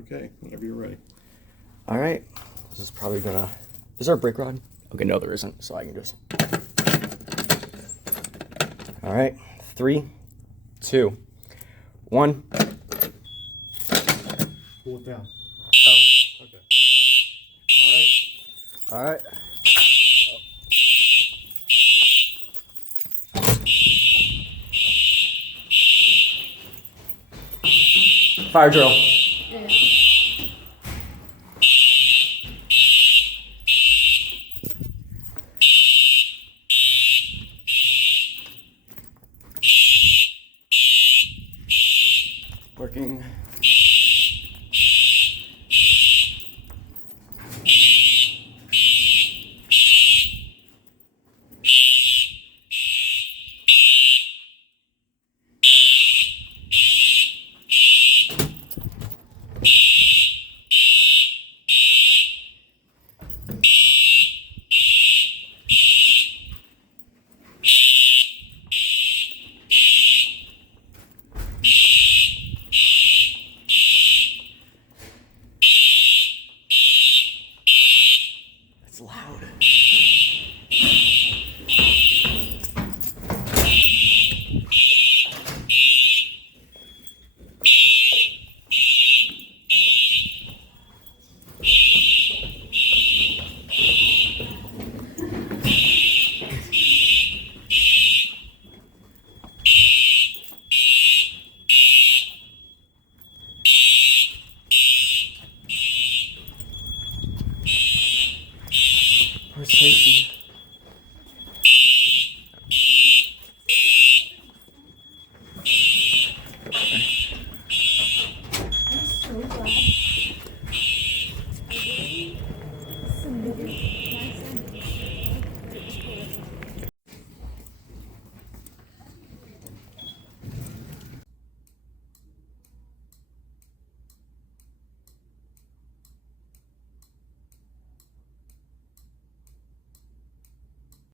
Okay, whenever you're ready. All right. This is probably gonna. Is there a brake rod? Okay, no, there isn't. So I can just. All right. 3, 2, 1. Pull it down. Oh. Okay. All right. Fire drill. Yeah. Working. It's loud. For safety.